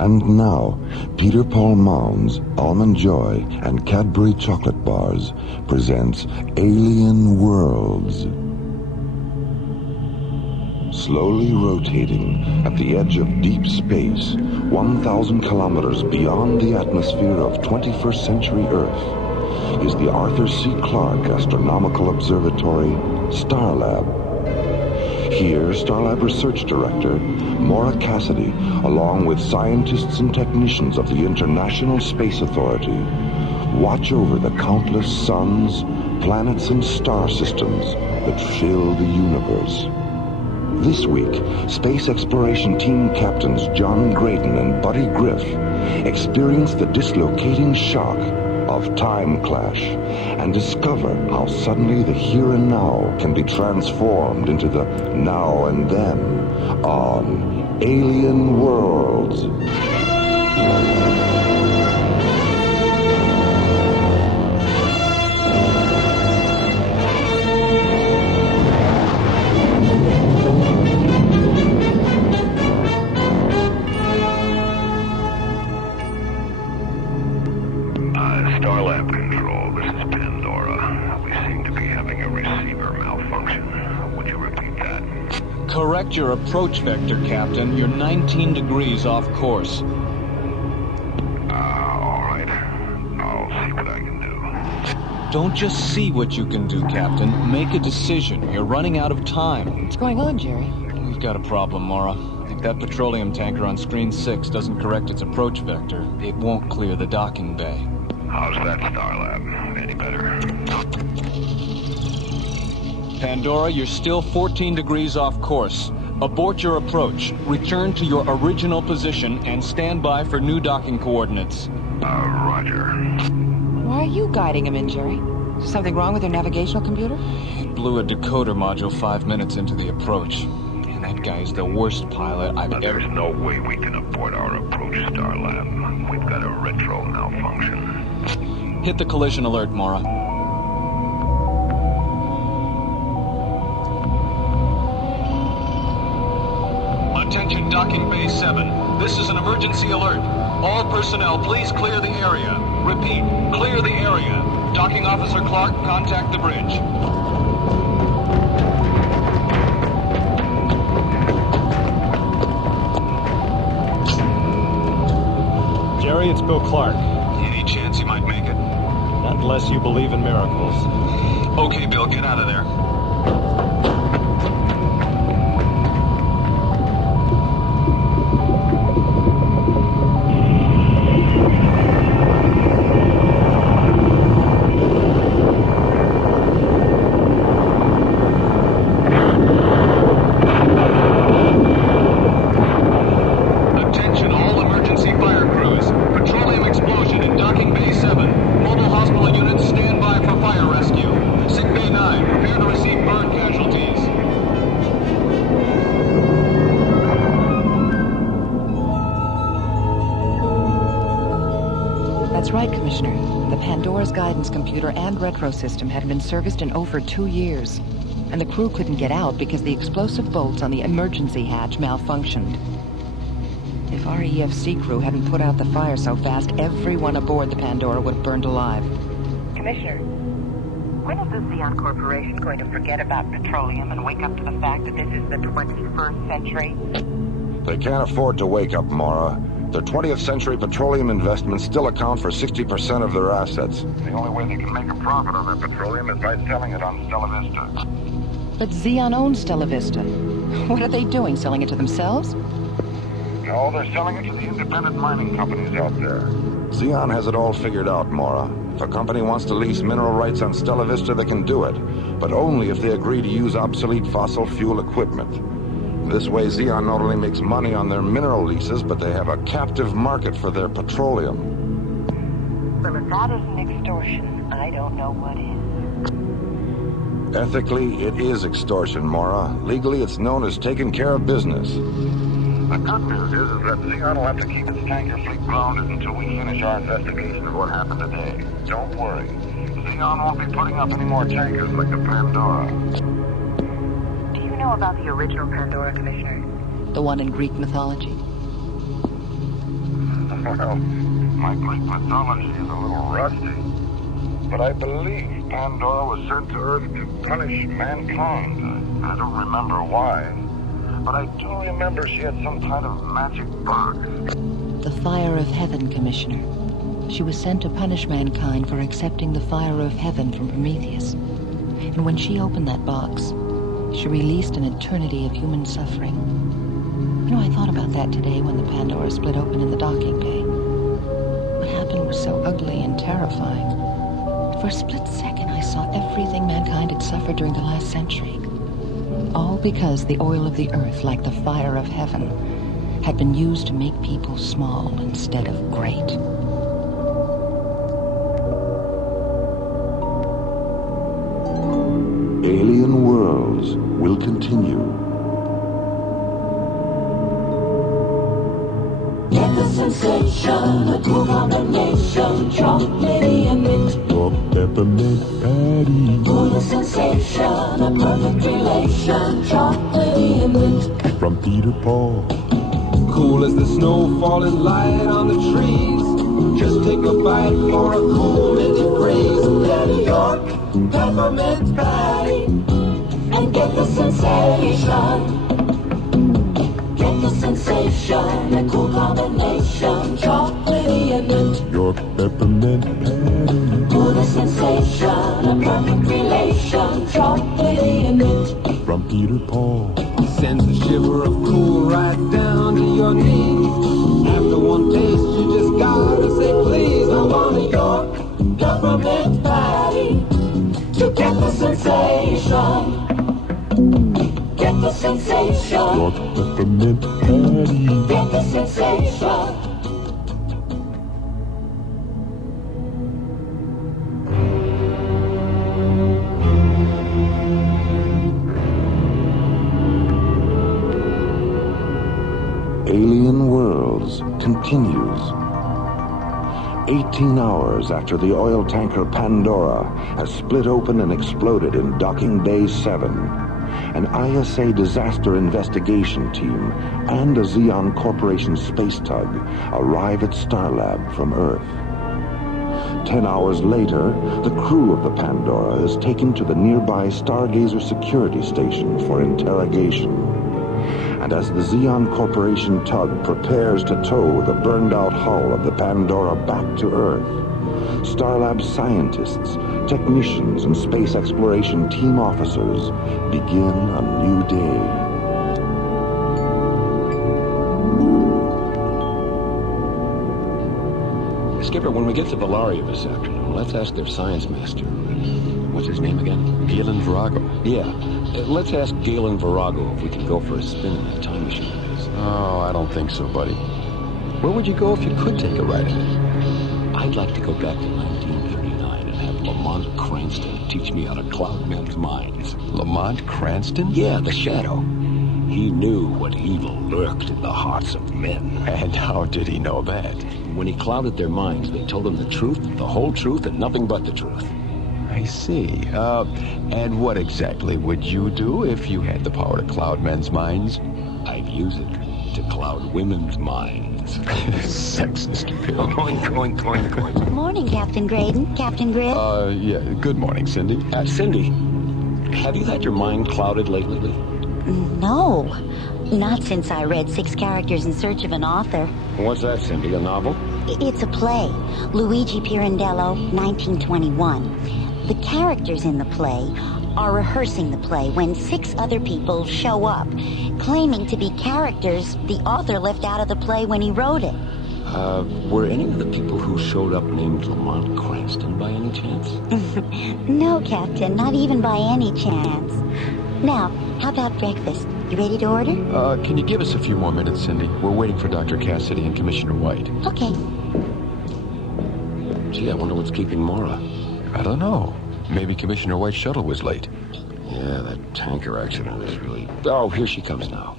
And now, Peter Paul Mounds, Almond Joy, and Cadbury Chocolate Bars presents Alien Worlds. Slowly rotating at the edge of deep space, 1,000 kilometers beyond the atmosphere of 21st century Earth, is the Arthur C. Clarke Astronomical Observatory, Starlab. Here, Starlab Research Director Maura Cassidy, along with scientists and technicians of the International Space Authority, watch over the countless suns, planets, and star systems that fill the universe. This week, Space Exploration Team Captains John Graydon and Buddy Griff experience the dislocating shock of Timeclash and discover how suddenly the here and now can be transformed into the now and then on Alien Worlds. Starlab Control, this is Pandora. We seem to be having a receiver malfunction. Would you repeat that? Correct your approach vector, Captain. You're 19 degrees off course. All right. I'll see what I can do. Don't just see what you can do, Captain. Make a decision. You're running out of time. What's going on, Jerry? We've got a problem, Maura. If that petroleum tanker on screen 6 doesn't correct its approach vector, it won't clear the docking bay. How's that, Starlab? Any better? Pandora, you're still 14 degrees off course. Abort your approach. Return to your original position and stand by for new docking coordinates. Roger. Why are you guiding him in, Jerry? Something wrong with your navigational computer? It blew a decoder module 5 minutes into the approach. And that guy's the worst pilot I've ever... There's no way we can abort our approach, Starlab. We've got a retro malfunction. Hit the collision alert, Maura. Attention, docking bay 7. This is an emergency alert. All personnel, please clear the area. Repeat, clear the area. Docking Officer Clarke, contact the bridge. Jerry, it's Bill Clarke. Any chance you might make it? Not unless you believe in miracles. Okay, Bill, get out of there. Attention all emergency fire crews. Petroleum explosion in docking bay 7. Mobile hospital units stand by for fire rescue. Sick bay 9, prepare to receive burn casualties. That's right, Commissioner. The Pandora's guidance computer and retro system had been serviced in over 2 years. And the crew couldn't get out because the explosive bolts on the emergency hatch malfunctioned. If our EFC crew hadn't put out the fire so fast, everyone aboard the Pandora would have burned alive. Commissioner, when is the Xeon Corporation going to forget about petroleum and wake up to the fact that this is the 21st century? They can't afford to wake up, Maura. Their 20th century petroleum investments still account for 60% of their assets. The only way they can make a profit on their petroleum is by selling it on Stella Vista. But Xeon owns Stella Vista. What are they doing, selling it to themselves? No, they're selling it to the independent mining companies out there. Xeon has it all figured out, Maura. If a company wants to lease mineral rights on Stella Vista, they can do it. But only if they agree to use obsolete fossil fuel equipment. This way, Xeon not only makes money on their mineral leases, but they have a captive market for their petroleum. Well, if that isn't extortion, I don't know what is. Ethically, it is extortion, Maura. Legally, it's known as taking care of business. The good news is that Xeon will have to keep its tanker fleet grounded until we finish our investigation of what happened today. Don't worry. Xeon won't be putting up any more tankers like the Pandora. Do you know about the original Pandora, Commissioner? The one in Greek mythology? Well, my Greek mythology is a little rusty. But I believe Pandora was sent to Earth to punish mankind. I don't remember why. But I do remember she had some kind of magic box. The fire of heaven, Commissioner. She was sent to punish mankind for accepting the fire of heaven from Prometheus. And when she opened that box, she released an eternity of human suffering. You know, I thought about that today when the Pandora split open in the docking bay. What happened was so ugly and terrifying. For a split second, I saw everything mankind had suffered during the last century. All because the oil of the earth, like the fire of heaven, had been used to make people small instead of great. Alien Worlds will continue. Get the sensation, a cool combination, chocolatey and mint. Your peppermint patty. Ooh, the sensation, a perfect relation, chocolatey and mint. From Peter Paul. Cool as the snow falling light on the trees. Just take a bite for a cool minty breeze. Get a York peppermint patty and get the sensation. Get the sensation, a cool combination, chocolatey and mint. Your peppermint patty. Ooh, the sensation, a perfect relation, chocolatey and mint. From Peter Paul. Sends a shiver of cool right down to your knees. After one taste, you just gotta say please. I want a York peppermint patty to get the sensation. Get the sensation. Your peppermint patty. Get the sensation. Alien Worlds continues. 18 hours after the oil tanker Pandora has split open and exploded in Docking Bay 7, an ISA disaster investigation team and a Xeon Corporation space tug arrive at Starlab from Earth. 10 hours later, the crew of the Pandora is taken to the nearby Stargazer security station for interrogation. And as the Xeon Corporation tug prepares to tow the burned-out hull of the Pandora back to Earth, Starlab scientists, technicians, and space exploration team officers begin a new day. Skipper, when we get to Valaria this afternoon, let's ask their science master. What's his name again? Galen Virago. Yeah. Let's ask Galen Virago if we can go for a spin in that time machine of his. Oh, I don't think so, buddy. Where would you go if you could take a ride in it? I'd like to go back to 1939 and have Lamont Cranston teach me how to cloud men's minds. Lamont Cranston? Yeah, the Shadow. He knew what evil lurked in the hearts of men. And how did he know that? When he clouded their minds, they told him the truth, the whole truth, and nothing but the truth. I see. And what exactly would you do if you had the power to cloud men's minds? I'd use it to cloud women's minds. Sexist pig. Going. Good morning, Captain Graydon. Captain Griff. Yeah. Good morning, Cindy. Cindy, have you had your mind clouded lately? No. Not since I read 6 Characters in Search of an Author. What's that, Cindy? A novel? It's a play. Luigi Pirandello, 1921. The characters in the play are rehearsing the play when 6 other people show up, claiming to be characters the author left out of the play when he wrote it. Were any of the people who showed up named Lamont Cranston by any chance? No, Captain, not even by any chance. Now, how about breakfast? You ready to order? Can you give us a few more minutes, Cindy? We're waiting for Dr. Cassidy and Commissioner White. Okay. Gee, I wonder what's keeping Maura. I don't know. Maybe Commissioner White's shuttle was late. Yeah, that tanker accident is really... Oh, here she comes now.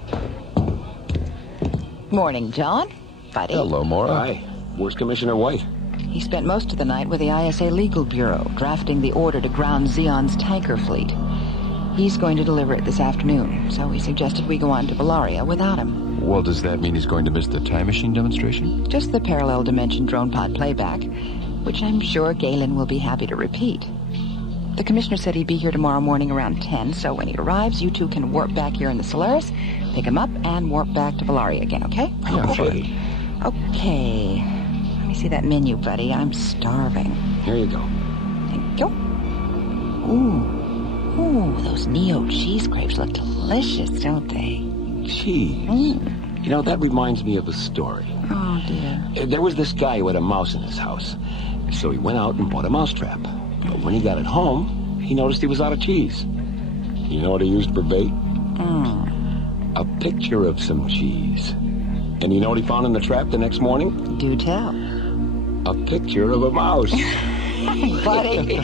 Morning, John. Buddy. Hello, Maura. Hi. Where's Commissioner White? He spent most of the night with the ISA Legal Bureau, drafting the order to ground Xeon's tanker fleet. He's going to deliver it this afternoon, so he suggested we go on to Valaria without him. Well, does that mean he's going to miss the time machine demonstration? Just the parallel dimension drone pod playback, which I'm sure Galen will be happy to repeat. The commissioner said he'd be here tomorrow morning around 10, so when he arrives, you two can warp back here in the Solaris, pick him up, and warp back to Valaria again, okay? Yeah, okay. Okay. Let me see that menu, buddy. I'm starving. Here you go. Thank you. Ooh, those Neo cheese crepes look delicious, don't they? Cheese. You know, that reminds me of a story. Oh, dear. There was this guy who had a mouse in his house. So he went out and bought a mousetrap. But when he got it home, he noticed he was out of cheese. You know what he used for bait? A picture of some cheese. And you know what he found in the trap the next morning? Do tell. A picture of a mouse. Buddy.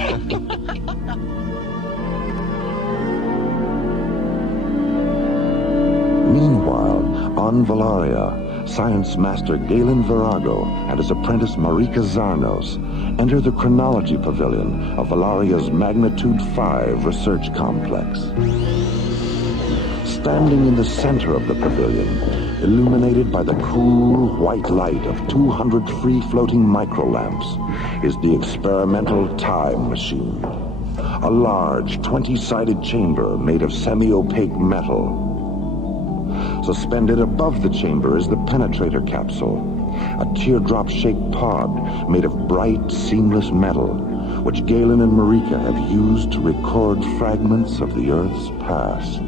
Meanwhile, on Valaria, science master Galen Virago and his apprentice Marika Zarnos enter the chronology pavilion of Valaria's Magnitude 5 research complex. Standing in the center of the pavilion, illuminated by the cool white light of 200 free-floating microlamps, is the experimental time machine. A large 20-sided chamber made of semi-opaque metal. Suspended above the chamber is the penetrator capsule, a teardrop-shaped pod made of bright, seamless metal, which Galen and Marika have used to record fragments of the Earth's past.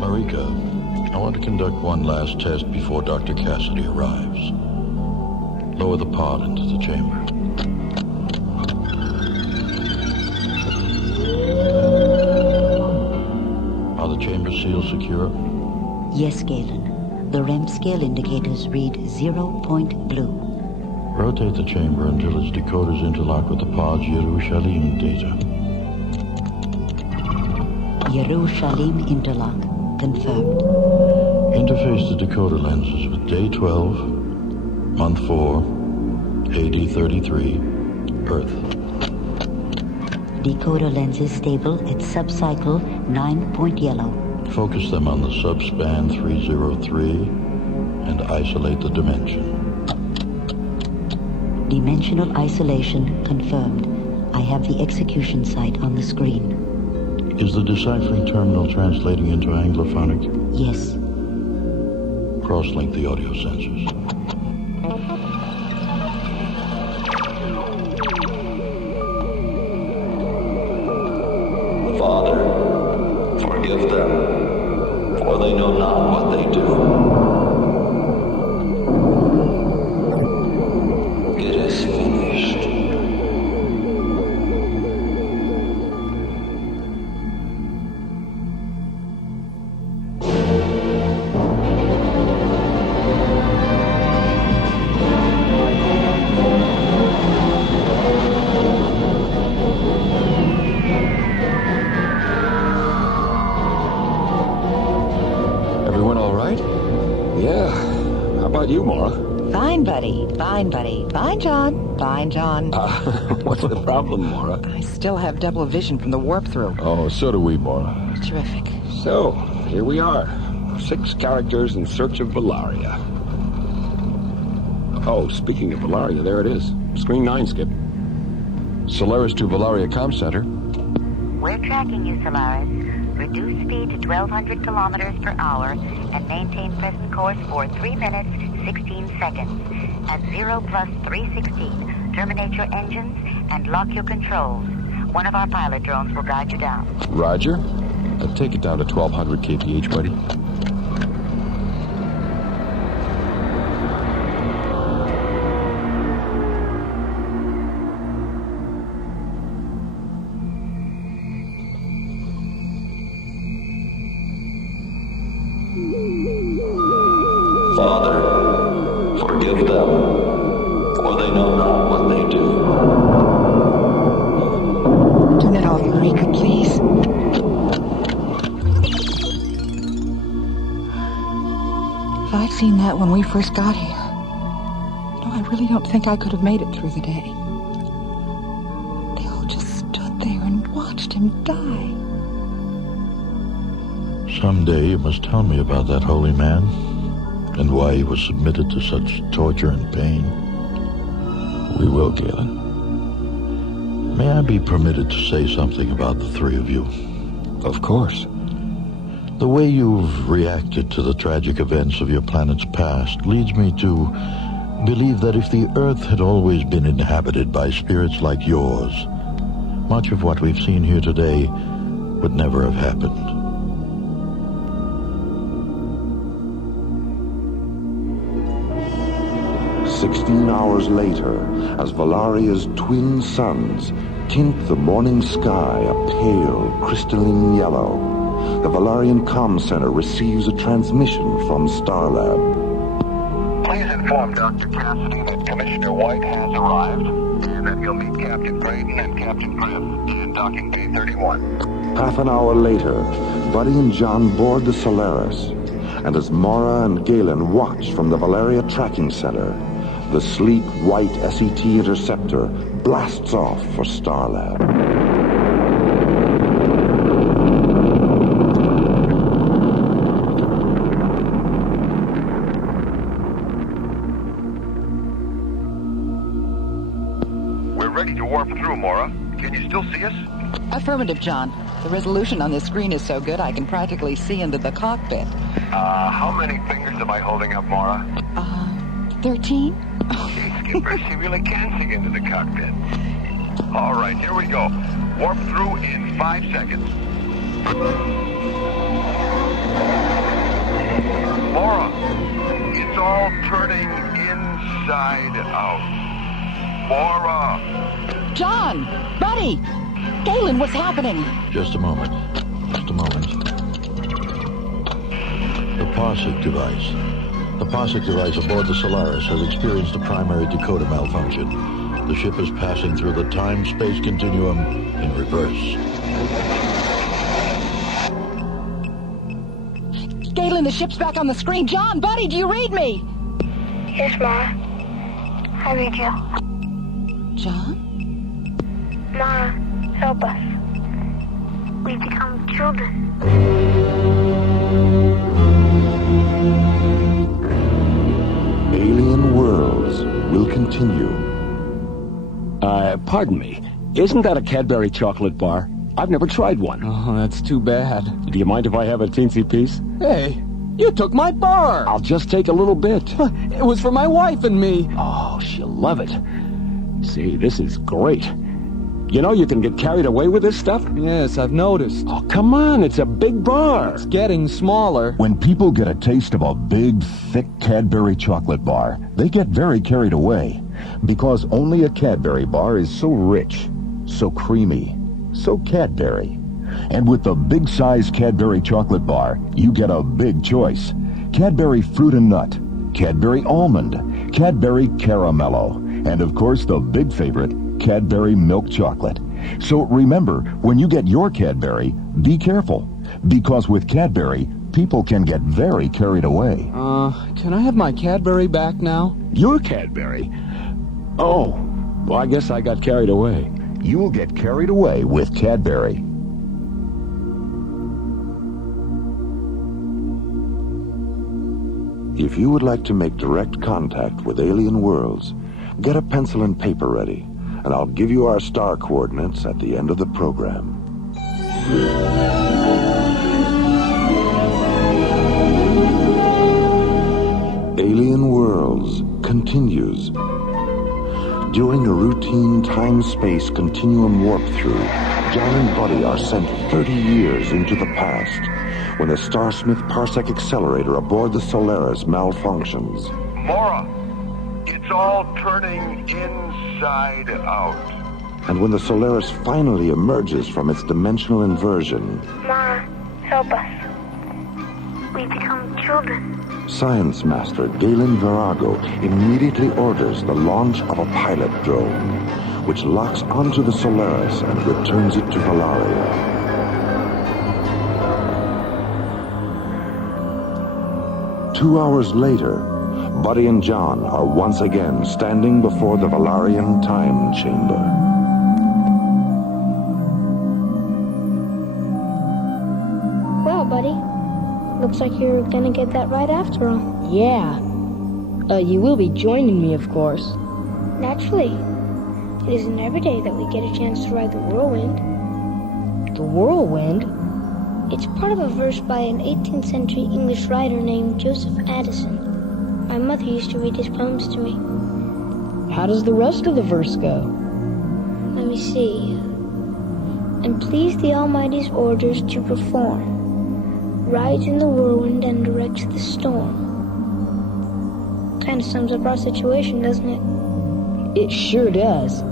Marika, I want to conduct one last test before Dr. Cassidy arrives. Lower the pod into the chamber. Are the chamber seals secure? Yes, Galen. The REM scale indicators read 0 point blue. Rotate the chamber until its decoders interlock with the pod's Yerushalayim data. Yerushalayim interlock. Confirmed. Interface the decoder lenses with day 12, month 4, AD 33, Earth. Decoder lenses stable at subcycle 9 yellow. Focus them on the subspan 303 and isolate the dimension. Dimensional isolation confirmed. I have the execution site on the screen. Is the deciphering terminal translating into Anglophonic? Yes. Cross-link the audio sensors. Father, forgive them, for they know not what they do. It is finished. You, Maura? Fine, buddy. Fine, buddy. Fine, John. Fine, John. What's the problem, Maura? I still have double vision from the warp-through. Oh, so do we, Maura. Terrific. So, here we are. 6 characters in search of Valaria. Oh, speaking of Valaria, there it is. Screen 9, Skip. Solaris to Valaria Comm Center. We're tracking you, Solaris. Reduce speed to 1,200 kilometers per hour and maintain present course for 3 minutes, 16 seconds. At 0+316, terminate your engines and lock your controls. One of our pilot drones will guide you down. Roger. Take it down to 1,200 kph, buddy. Father, forgive them, for they know not what they do. Turn it off, Marika, please. If I'd seen that when we first got here. No, I really don't think I could have made it through the day. They all just stood there and watched him die. Someday you must tell me about that holy man and why he was submitted to such torture and pain. We will, Galen. May I be permitted to say something about the three of you? Of course. The way you've reacted to the tragic events of your planet's past leads me to believe that if the Earth had always been inhabited by spirits like yours, much of what we've seen here today would never have happened. "16 hours later, as Valaria's twin suns tint the morning sky a pale, crystalline yellow, the Valarian Comm Center receives a transmission from Starlab. Please inform Dr. Cassidy that Commissioner White has arrived and that he'll meet Captain Graydon and Captain Griff in Docking Bay 31. Half an hour later, Buddy and John board the Solaris, and as Maura and Galen watch from the Valeria Tracking Center, the sleek white SET interceptor blasts off for Starlab. We're ready to warp through, Maura. Can you still see us? Affirmative, John. The resolution on this screen is so good I can practically see into the cockpit. How many fingers am I holding up, Maura? 13? Gee, Skipper, she really can see into the cockpit. All right, here we go. Warp through in 5 seconds. Maura, it's all turning inside out. Maura! John! Buddy! Galen, what's happening? Just a moment. Just a moment. The POSIC device. The POSIC device aboard the Solaris has experienced a primary decoder malfunction. The ship is passing through the time-space continuum in reverse. Galen, the ship's back on the screen. John, Buddy, do you read me? Yes, Mara. I read you. John? Mara, help us. We become children. Alien Worlds will continue. Pardon me. Isn't that a Cadbury chocolate bar? I've never tried one. Oh, that's too bad. Do you mind if I have a teensy piece? Hey, you took my bar. I'll just take a little bit. It was for my wife and me. Oh, she'll love it. See, this is great. You know you can get carried away with this stuff? Yes, I've noticed. Oh, come on, it's a big bar. It's getting smaller. When people get a taste of a big, thick Cadbury chocolate bar, they get very carried away. Because only a Cadbury bar is so rich, so creamy, so Cadbury. And with the big-size Cadbury chocolate bar, you get a big choice. Cadbury Fruit and Nut, Cadbury Almond, Cadbury Caramello, and of course the big favorite, Cadbury Milk Chocolate. So remember, when you get your Cadbury, be careful. Because with Cadbury, people can get very carried away. Can I have my Cadbury back now? Your Cadbury? Oh, well, I guess I got carried away. You will get carried away with Cadbury. If you would like to make direct contact with Alien Worlds, get a pencil and paper ready, and I'll give you our star coordinates at the end of the program. Alien Worlds continues. During a routine time-space continuum warp-through, John and Buddy are sent 30 years into the past, when the Starsmith Parsec Accelerator aboard the Solaris malfunctions. Maura, it's all turning inside out. And when the Solaris finally emerges from its dimensional inversion... Mara, help us. We become children. Science Master Galen Virago immediately orders the launch of a pilot drone, which locks onto the Solaris and returns it to Valaria. "2 hours later, Buddy and John are once again standing before the Valarian time chamber. Well, buddy, looks like you're gonna get that right after all. Yeah. You will be joining me, of course. Naturally. It isn't every day that we get a chance to ride the whirlwind. The whirlwind? It's part of a verse by an 18th century English writer named Joseph Addison. My mother used to read his poems to me. How does the rest of the verse go? Let me see. And please the Almighty's orders to perform. Rides in the whirlwind and directs the storm. Kind of sums up our situation, doesn't it? It sure does.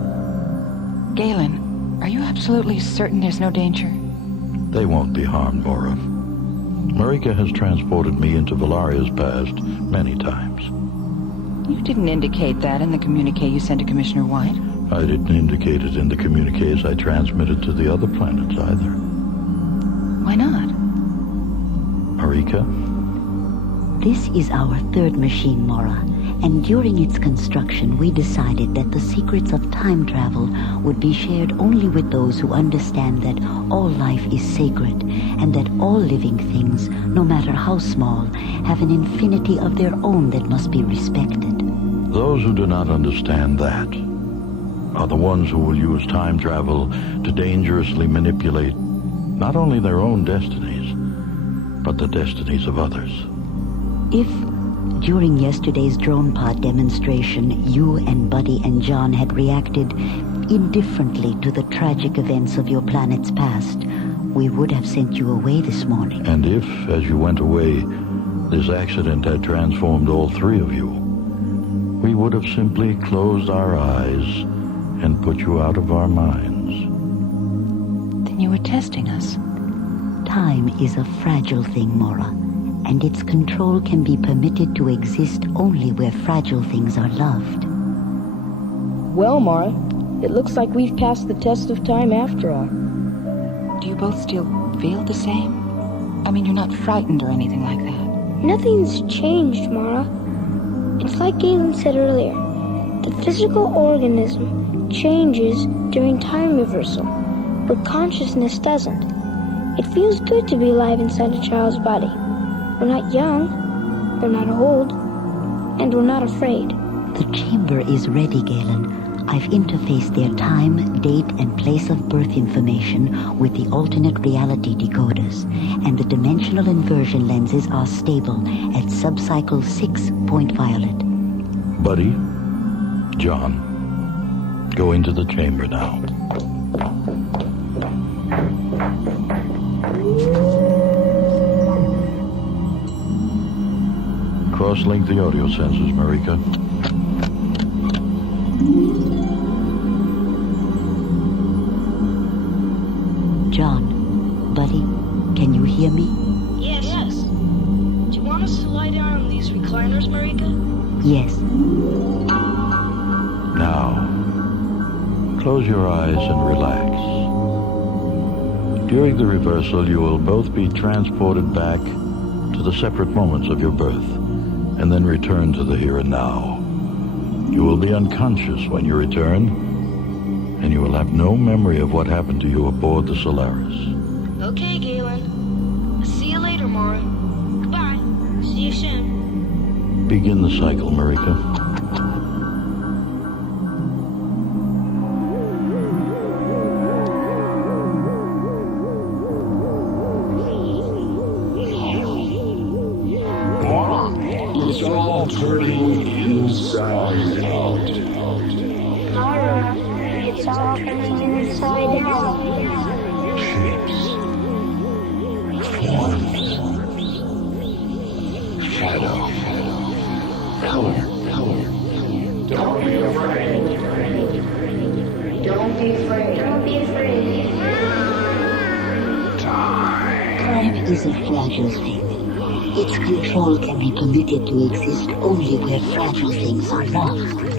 Galen, are you absolutely certain there's no danger? They won't be harmed, Maura. Marika has transported me into Valaria's past many times. You didn't indicate that in the communique you sent to Commissioner White. I didn't indicate it in the communiques I transmitted to the other planets either. Why not? Marika? This is our third machine, Maura. And during its construction, we decided that the secrets of time travel would be shared only with those who understand that all life is sacred and that all living things, no matter how small, have an infinity of their own that must be respected. Those who do not understand that are the ones who will use time travel to dangerously manipulate not only their own destinies, but the destinies of others. If during yesterday's drone pod demonstration, you and Buddy and John had reacted indifferently to the tragic events of your planet's past, we would have sent you away this morning. And if, as you went away, this accident had transformed all three of you, we would have simply closed our eyes and put you out of our minds. Then you were testing us. Time is a fragile thing, Maura. And its control can be permitted to exist only where fragile things are loved. Well, Maura, it looks like we've passed the test of time after all. Do you both still feel the same? I mean, you're not frightened or anything like that. Nothing's changed, Maura. It's like Galen said earlier. The physical organism changes during time reversal, but consciousness doesn't. It feels good to be alive inside a child's body. We're not young, we're not old, and we're not afraid. The chamber is ready, Galen. I've interfaced their time, date, and place of birth information with the alternate reality decoders, and the dimensional inversion lenses are stable at subcycle 6.violet. Buddy, John, go into the chamber now. Cross-link the audio sensors, Marika. John, Buddy, can you hear me? Yes. Do you want us to lie down on these recliners, Marika? Yes. Now, close your eyes and relax. During the reversal, you will both be transported back to the separate moments of your birth, and then return to the here and now. You will be unconscious when you return, and you will have no memory of what happened to you aboard the Solaris. Okay, Galen. See you later, Maura. Goodbye. See you soon. Begin the cycle, Marika. It's all turning inside out. Maura, it's all turning inside out. Shapes. Forms. Shadow. Color. Don't be afraid. Don't be afraid. Don't be afraid. Time is a fragile thing. Its control can be permitted to exist only where fragile things are loved.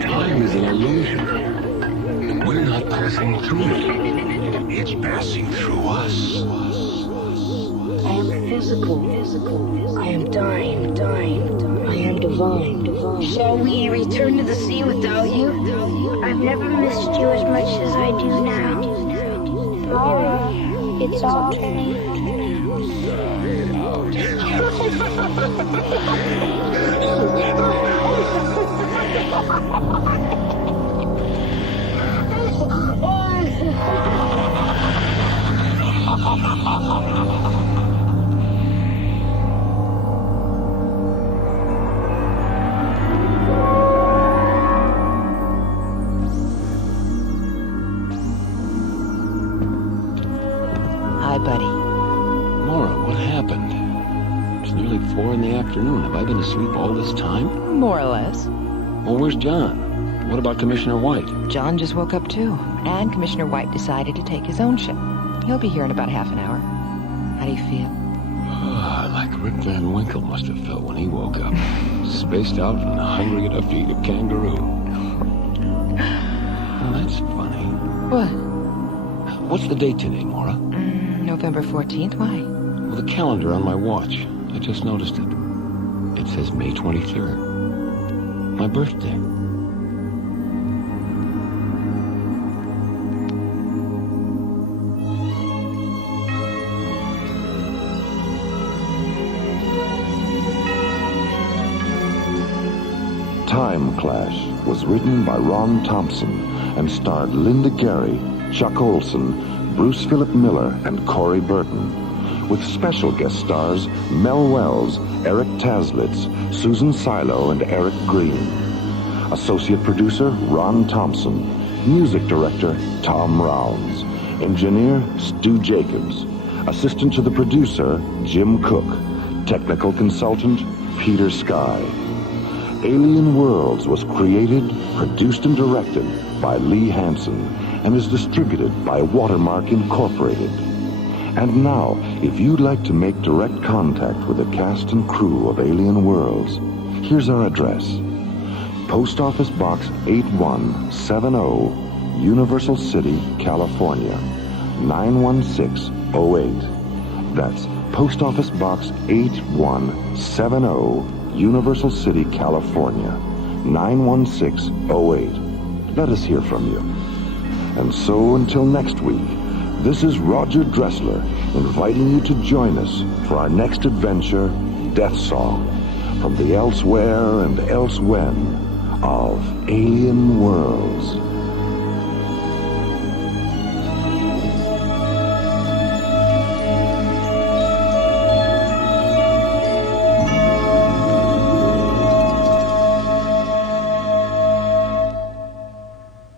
Time is an illusion. We're not passing through it. It's passing through us. I am physical. I am dying. I am divine. Shall we return to the sea without you? I've never missed you as much as I do now. Mara, it's all turning. Hi, buddy. Maura, what happened? It's nearly 4 in the afternoon. Have I been asleep all this time? More or less. Well, where's John? What about Commissioner White? John just woke up too, and Commissioner White decided to take his own ship. He'll be here in about half an hour. How do you feel? Like Rip Van Winkle must have felt when he woke up. Spaced out and hungry enough to eat a kangaroo. Well, that's funny. What? What's the date today, Maura? November 14th? Why? Well, the calendar on my watch. I just noticed it. It says May 23rd. My birthday. Timeclash was written by Ron Thompson and starred Linda Gary, Chuck Olson, Bruce Philip Miller, and Corey Burton, with special guest stars Mel Wells, Eric Taslitz, Susan Silo, and Eric Green. Associate producer Ron Thompson. Music director Tom Rounds. Engineer Stu Jacobs. Assistant to the producer Jim Cook. Technical consultant Peter Sky. Alien Worlds was created, produced, and directed by Lee Hansen and is distributed by Watermark Incorporated. And now, if you'd like to make direct contact with the cast and crew of Alien Worlds, here's our address. Post Office Box 8170, Universal City, California, 91608. That's Post Office Box 8170, Universal City, California, 91608. Let us hear from you. And so until next week, this is Roger Dressler inviting you to join us for our next adventure, Death Song, from the elsewhere and elsewhen of Alien Worlds.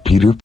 Peter